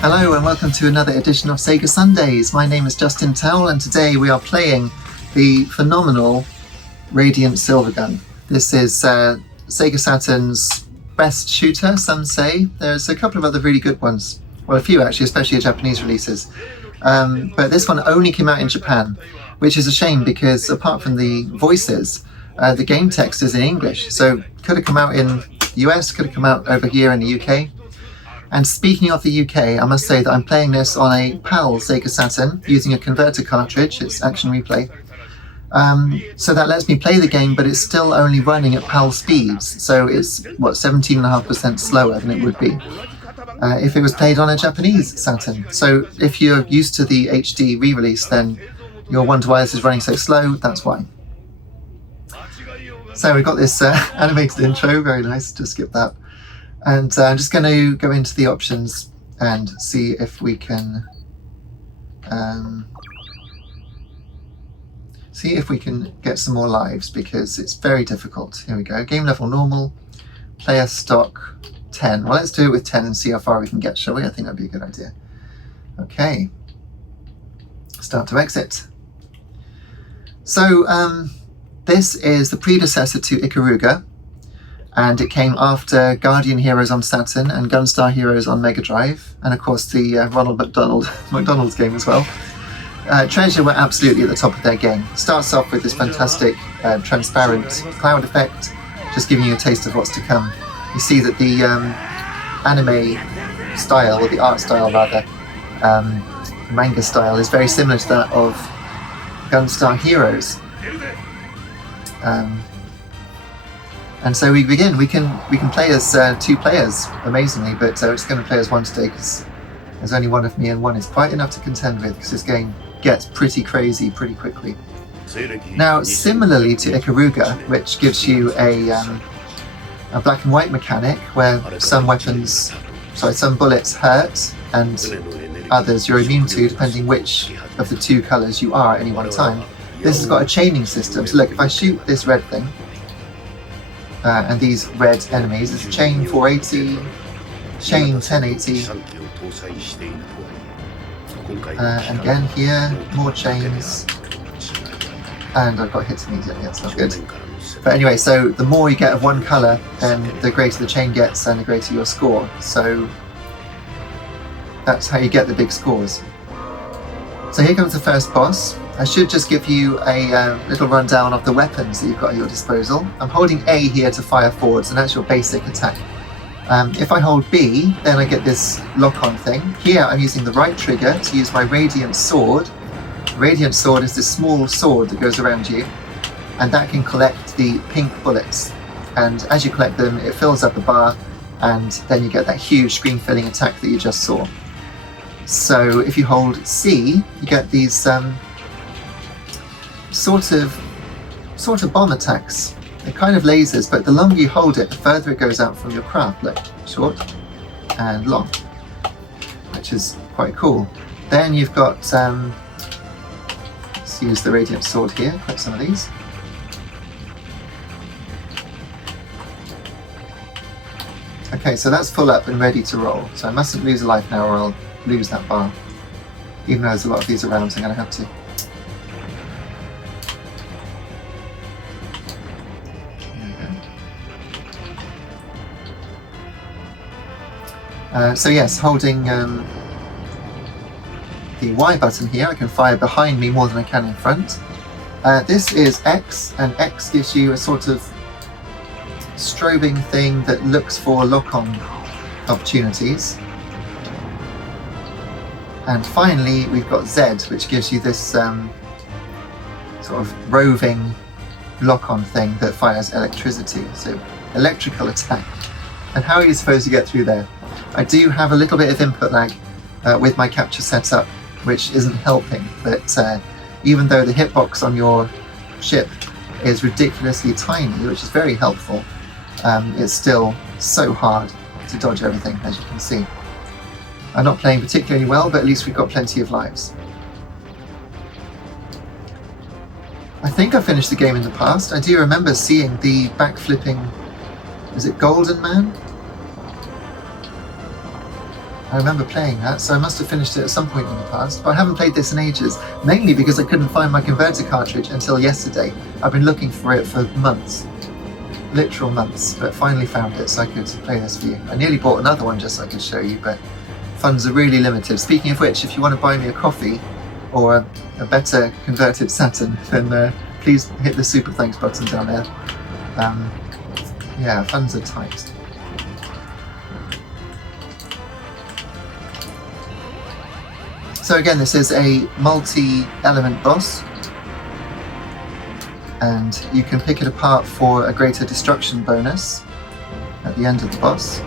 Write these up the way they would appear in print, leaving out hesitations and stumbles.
Hello and welcome to another edition of Sega Sundays. My name is Justin Towell and today we are playing the phenomenal Radiant Silvergun. This is Sega Saturn's best shooter, some say. There's a couple of other really good ones. Well, a few actually, especially Japanese releases. But this one only came out in Japan, which is a shame because apart from the voices, the game text is in English. So could have come out in the US, could have come out over here in the UK. And speaking of the UK, I must say that I'm playing this on a PAL Sega Saturn using a converter cartridge. It's Action Replay. So that lets me play the game, but it's still only running at PAL speeds. So it's, 17.5% slower than it would be if it was played on a Japanese Saturn. So if you're used to the HD re-release, then you'll wonder why this is running so slow. That's why. So we've got this animated intro. Very nice. Just skip that. And I'm just going to go into the options and see if we can get some more lives, because it's very difficult. Here we go. Game level normal, player stock 10. Well, let's do it with 10 and see how far we can get, shall we? I think that'd be a good idea. Okay. Start to exit. So this is the predecessor to Ikaruga. And it came after Guardian Heroes on Saturn and Gunstar Heroes on Mega Drive, and of course the Ronald McDonald's game as well. Treasure were absolutely at the top of their game. Starts off with this fantastic transparent cloud effect, just giving you a taste of what's to come. You see that the anime style, or the art style rather, manga style, is very similar to that of Gunstar Heroes. And so we begin. We can play as two players, amazingly, but it's going to play as one today because there's only one of me, and one is quite enough to contend with because this game gets pretty crazy pretty quickly. Now, similarly to Ikaruga, which gives you a black and white mechanic where some bullets hurt and others you're immune to, depending which of the two colours you are at any one time. This has got a chaining system. So look, if I shoot this red thing, and these red enemies, there's chain 480, chain 1080, and again here, more chains, and I've got hits immediately, that's not good. But anyway, so the more you get of one colour, then the greater the chain gets and the greater your score. So that's how you get the big scores. So here comes the first boss. I should just give you a little rundown of the weapons that you've got at your disposal. I'm holding A here to fire forwards, and that's your basic attack. If I hold B, then I get this lock-on thing. Here I'm using the right trigger to use my Radiant Sword. Radiant Sword is this small sword that goes around you, and that can collect the pink bullets. And as you collect them, it fills up the bar, and then you get that huge screen-filling attack that you just saw. So if you hold C, you get these sort of bomb attacks. They're kind of lasers, but the longer you hold it, the further it goes out from your craft. Look, short and long, which is quite cool. Then you've got, let's use the Radiant Sword here, equip some of these. Okay, so that's full up and ready to roll. So I mustn't lose a life now or I'll lose that bar. Even though there's a lot of these around, so I'm going to have to. So yes, holding the Y button here, I can fire behind me more than I can in front. This is X, and X gives you a sort of strobing thing that looks for lock-on opportunities. And finally, we've got Z, which gives you this sort of roving lock-on thing that fires electricity. So, electrical attack. And how are you supposed to get through there? I do have a little bit of input lag with my capture setup, which isn't helping, but even though the hitbox on your ship is ridiculously tiny, which is very helpful, it's still so hard to dodge everything, as you can see. I'm not playing particularly well, but at least we've got plenty of lives. I think I finished the game in the past. I do remember seeing the backflipping, is it Golden Man? I remember playing that, so I must have finished it at some point in the past, but I haven't played this in ages, mainly because I couldn't find my converter cartridge until yesterday. I've been looking for it for months, literal months, but finally found it so I could play this for you. I nearly bought another one just so I could show you, but funds are really limited. Speaking of which, if you want to buy me a coffee or a better converted Saturn, then please hit the super thanks button down there. Yeah, funds are tight. So again, this is a multi-element boss, and you can pick it apart for a greater destruction bonus at the end of the boss.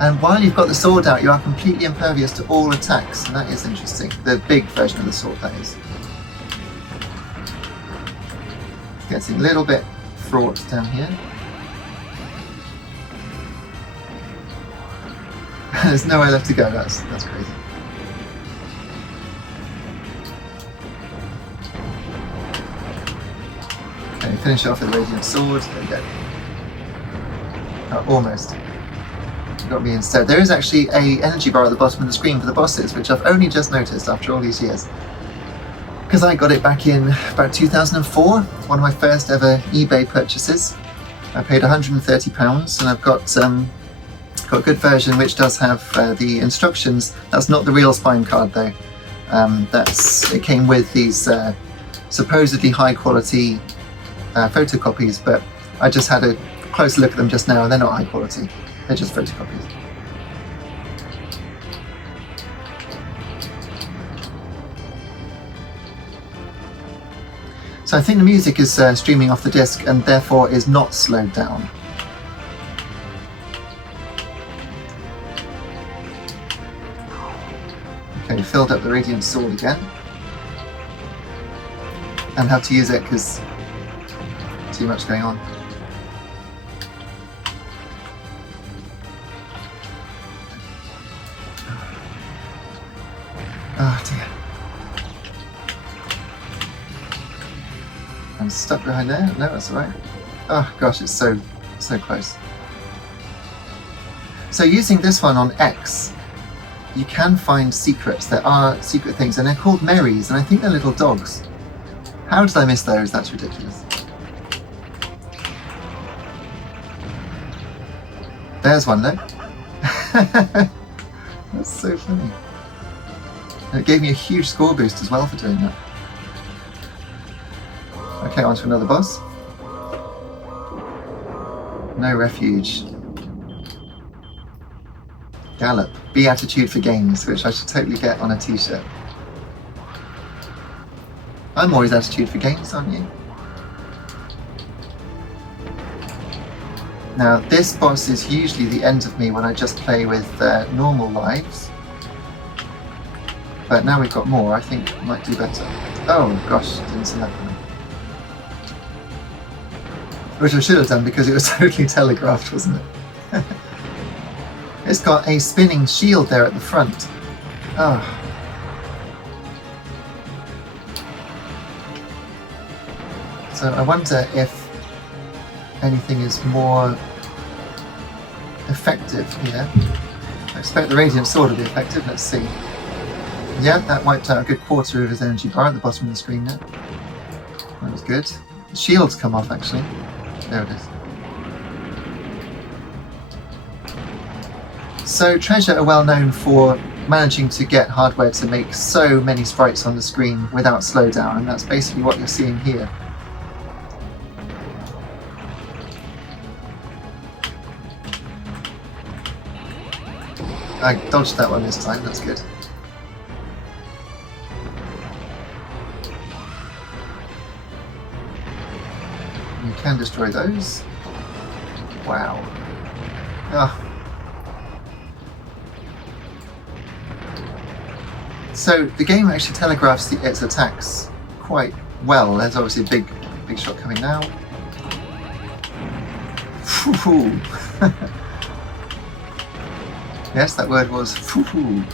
And while you've got the sword out, you are completely impervious to all attacks, and that is interesting. The big version of the sword, that is. Getting a little bit fraught down here. There's nowhere left to go, that's crazy. Okay, finish off with the Radiant Sword, there we go. Oh, almost. Got me instead. There is actually a energy bar at the bottom of the screen for the bosses, which I've only just noticed after all these years. Because I got it back in about 2004, one of my first ever eBay purchases. I paid £130 and I've got a good version which does have the instructions. That's not the real spine card though. It came with these supposedly high quality photocopies, but I just had a closer look at them just now and they're not high quality, they're just photocopies. So I think the music is streaming off the disc and therefore is not slowed down. Okay, filled up the Radiant Sword again. And have to use it because too much going on. Oh dear. I'm stuck behind there? No, that's alright. Oh gosh, it's so close. So using this one on X, you can find secrets. There are secret things, and they're called Merries, and I think they're little dogs. How did I miss those? That's ridiculous. There's one, look. That's so funny. And it gave me a huge score boost as well for doing that. Okay, on to another boss. No refuge. Gallop. Beatitude for games, which I should totally get on a t-shirt. I'm always attitude for games, aren't you? Now, this boss is usually the end of me when I just play with normal lives. But now we've got more, I think it might do better. Oh gosh, didn't see that coming. Which I should have done because it was totally telegraphed, wasn't it? It's got a spinning shield there at the front. Oh. So I wonder if anything is more effective here. I expect the Radiant Sword will be effective, let's see. Yeah, that wiped out a good quarter of his energy bar at the bottom of the screen there. That was good. The shield's come off actually. There it is. So Treasure are well known for managing to get hardware to make so many sprites on the screen without slowdown, and that's basically what you're seeing here. I dodged that one this time, that's good. You can destroy those. Wow. Oh. So the game actually telegraphs its attacks quite well. There's obviously a big shot coming now. Yes, that word was foo-hoo.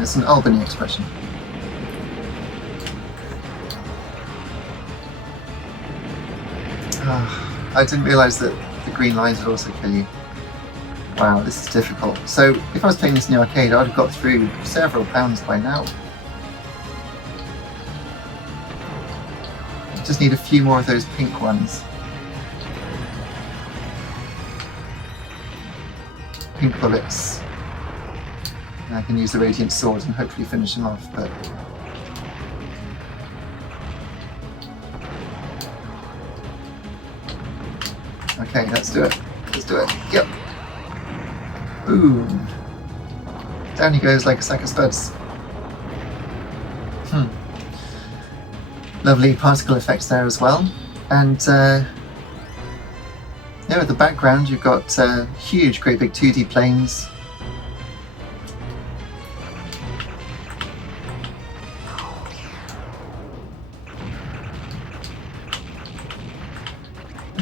It's an Albany expression. I didn't realise that the green lines would also kill you. Wow, this is difficult. So if I was playing this in the arcade, I'd have got through several pounds by now. I just need a few more of those pink ones. Pink bullets. And I can use the Radiant Sword and hopefully finish him off, but... Okay, let's do it. Let's do it. Yep. Boom. Down he goes like a sack of spuds. Lovely particle effects there as well. And yeah, with the background you've got huge, great big 2D planes.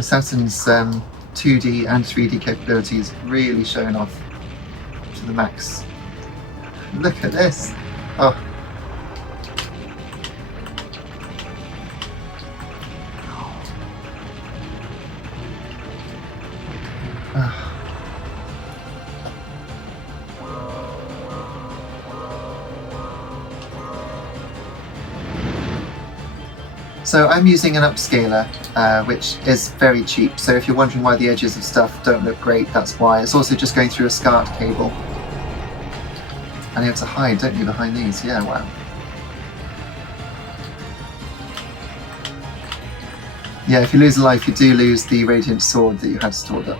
Saturn's 2D and 3D capabilities really showing off to the max. Look at this! Oh. So I'm using an upscaler, which is very cheap. So if you're wondering why the edges of stuff don't look great, that's why. It's also just going through a SCART cable. And you have to hide, don't you, behind these? Yeah, wow. Yeah, if you lose a life, you do lose the Radiant Sword that you had stored up.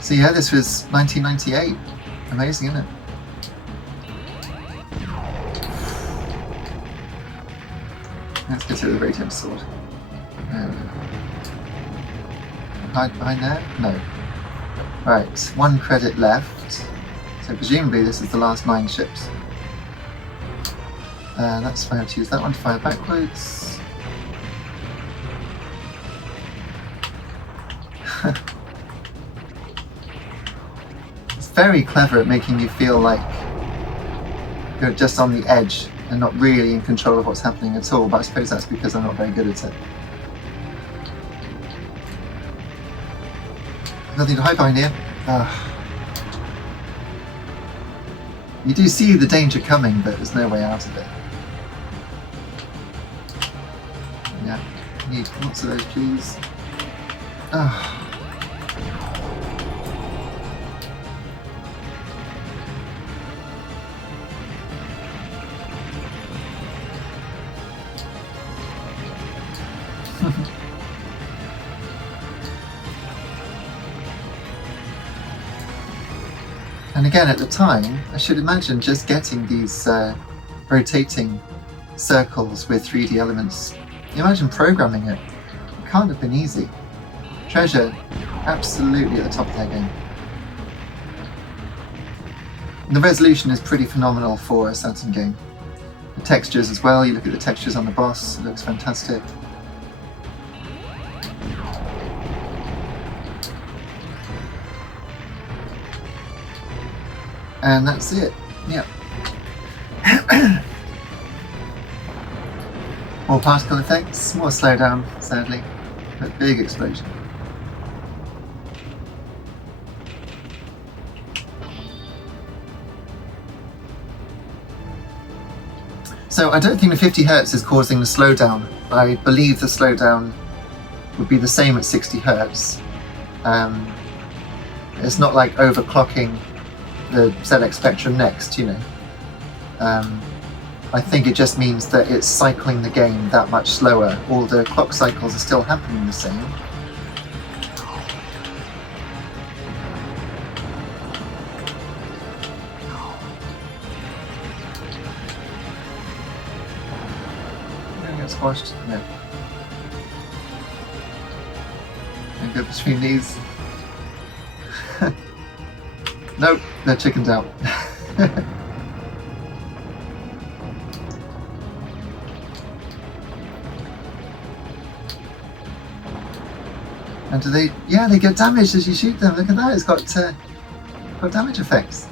So yeah, this was 1998. Amazing, isn't it? Let's get to the Radiant Sword. Hide behind there? No. Right, 1 credit left. So presumably this is the last 9 ships. That's fine to use that one to fire backwards. Very clever at making you feel like you're just on the edge and not really in control of what's happening at all, but I suppose that's because I'm not very good at it. Nothing to hide behind here. You do see the danger coming, but there's no way out of it. Yeah, need lots of those, please. And again, at the time, I should imagine just getting these rotating circles with 3D elements. You imagine programming it. It can't have been easy. Treasure, absolutely at the top of their game. And the resolution is pretty phenomenal for a Saturn game. The textures as well, you look at the textures on the boss, it looks fantastic. And that's it. Yep. More particle effects, more slowdown, sadly, but big explosion. So I don't think the 50 Hz is causing the slowdown. I believe the slowdown would be the same at 60 Hz. It's not like overclocking the ZX Spectrum next, you know. I think it just means that it's cycling the game that much slower. All the clock cycles are still happening the same. Don't get squashed? No. Don't go between these. Nope, they're chickened out. And do they? Yeah, they get damaged as you shoot them. Look at that, it's got damage effects.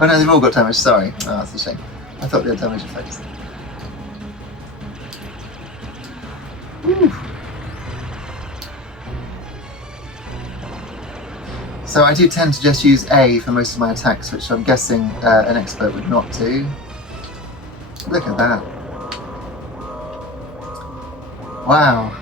Oh no, they've all got damage, sorry. Oh, that's a shame. I thought they had damage effects. Woo. So I do tend to just use A for most of my attacks, which I'm guessing an expert would not do. Look at that. Wow.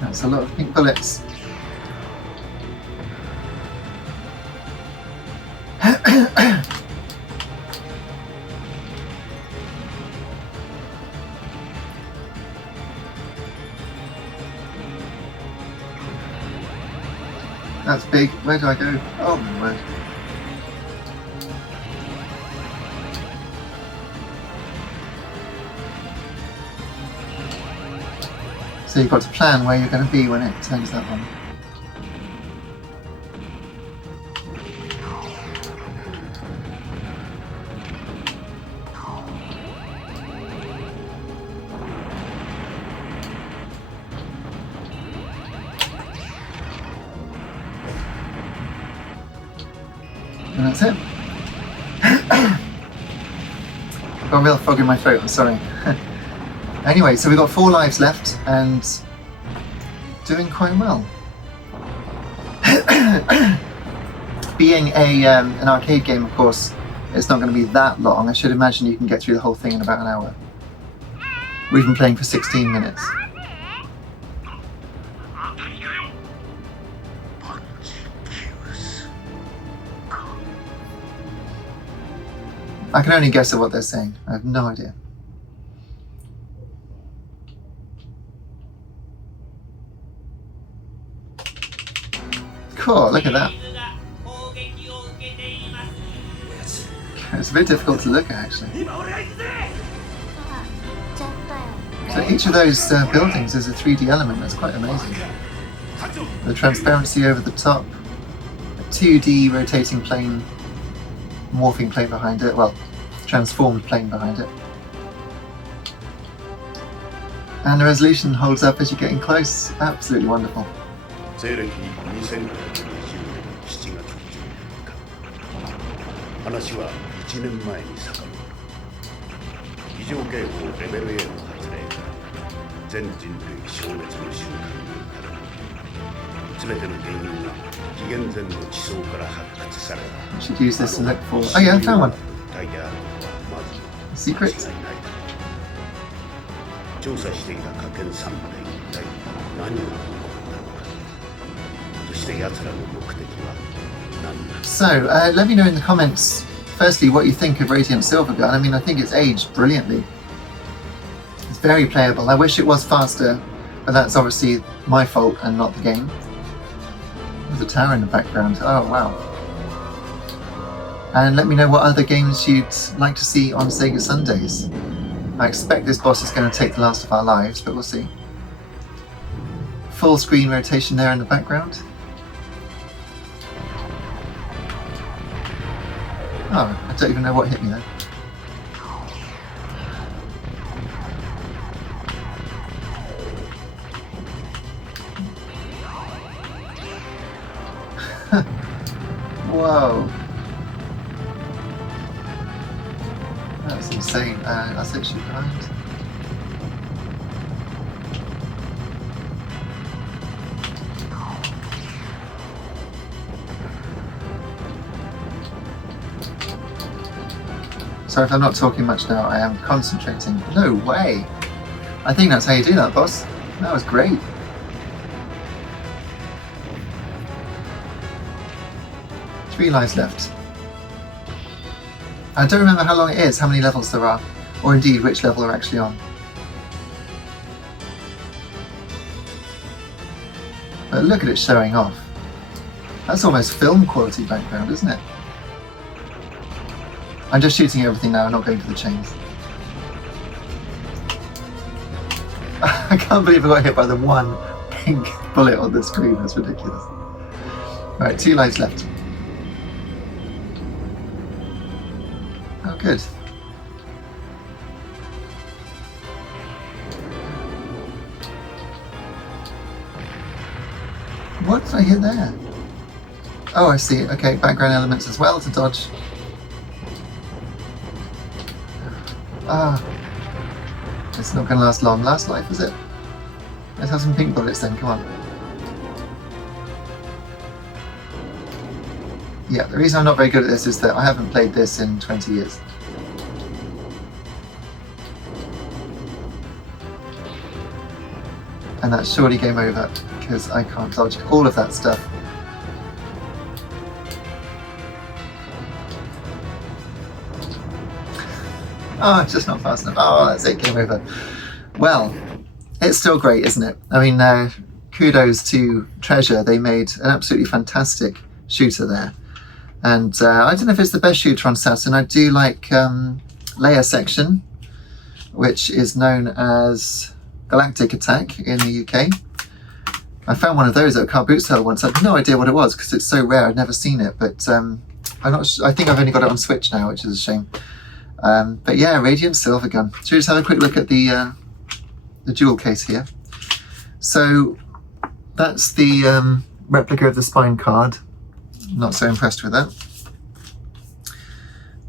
That's a lot of pink bullets. That's big. Where do I go? Oh my word. So you've got to plan where you're going to be when it turns that on. And that's it. I've got a real frog in my throat, I'm sorry. Anyway, so we've got 4 lives left and doing quite well. Being an arcade game, of course, it's not going to be that long. I should imagine you can get through the whole thing in about an hour. We've been playing for 16 minutes. I can only guess at what they're saying. I have no idea. Cool, look at that. It's a bit difficult to look at, actually. So each of those buildings is a 3D element. That's quite amazing. The transparency over the top, a 2D rotating plane, morphing plane behind it, well, transformed plane behind it. And the resolution holds up as you're getting close. Absolutely wonderful. 西暦2020年7月14日話は1年前に遡る異常警報レベル A の発令から全人類消滅の瞬間に至る全ての原因が紀元前の地層から発掘された I should use this and look for... Oh yeah, I found one. 物体であるのはまず Secret? 間違いないだろう調査していた科研サンプで一体何が起こったのかそして奴らの目的は何だ So, let me know in the comments, firstly, what you think of Radiant Silvergun. I mean, I think it's aged brilliantly. It's very playable. I wish it was faster, but that's obviously my fault and not the game. There's a tower in the background. Oh, wow. And let me know what other games you'd like to see on Sega Sundays. I expect this boss is going to take the last of our lives, but we'll see. Full screen rotation there in the background. Oh, I don't even know what hit me there. Whoa. That's insane. That's literally behind. Sorry if I'm not talking much now, I am concentrating. No way! I think that's how you do that, boss. That was great. Three lives left. I don't remember how long it is, how many levels there are, or indeed which level we're actually on. But look at it showing off. That's almost film quality background, isn't it? I'm just shooting everything now, I'm not going for the chains. I can't believe I got hit by the one pink bullet on the screen, that's ridiculous. Right, 2 lives left. Oh, good. What did I hit there? Oh, I see. Okay, background elements as well to dodge. Ah, it's not going to last long. Last life, is it? Let's have some pink bullets then, come on. Yeah, the reason I'm not very good at this is that I haven't played this in 20 years. And that's surely game over, because I can't dodge all of that stuff. Oh, it's just not fast enough. Oh, that's it, game over. Well, it's still great, isn't it? I mean, kudos to Treasure. They made an absolutely fantastic shooter there. And I don't know if it's the best shooter on Saturn. I do like Layer Section, which is known as Galactic Attack in the UK. I found one of those at a car boot sale once. I had no idea what it was because it's so rare. I'd never seen it, but I'm not. I think I've only got it on Switch now, which is a shame. But yeah, Radiant Silvergun. Should we just have a quick look at the jewel case here? So that's the replica of the spine card. Not so impressed with that.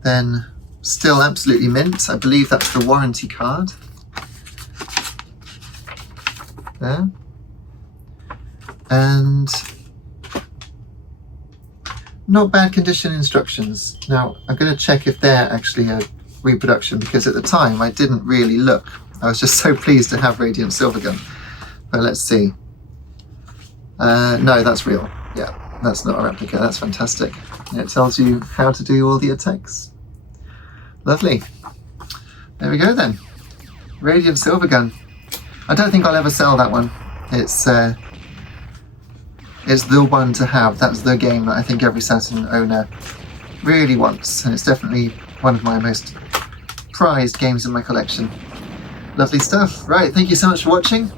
Then still absolutely mint. I believe that's the warranty card. There. And not bad condition instructions. Now I'm going to check if they're actually a reproduction, because at the time I didn't really look. I was just so pleased to have Radiant Silvergun. But let's see. No, that's real. Yeah, that's not a replica. That's fantastic. And it tells you how to do all the attacks. Lovely. There we go then. Radiant Silvergun. I don't think I'll ever sell that one. It's the one to have. That's the game that I think every Saturn owner really wants, and it's definitely one of my most prized games in my collection. Lovely stuff. Right, thank you so much for watching.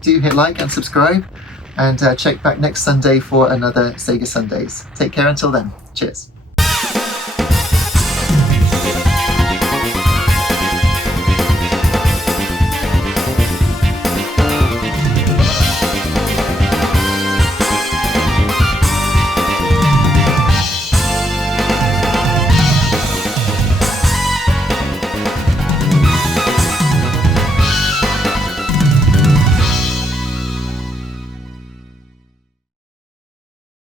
Do hit like and subscribe, and check back next Sunday for another Sega Sundays. Take care until then. Cheers.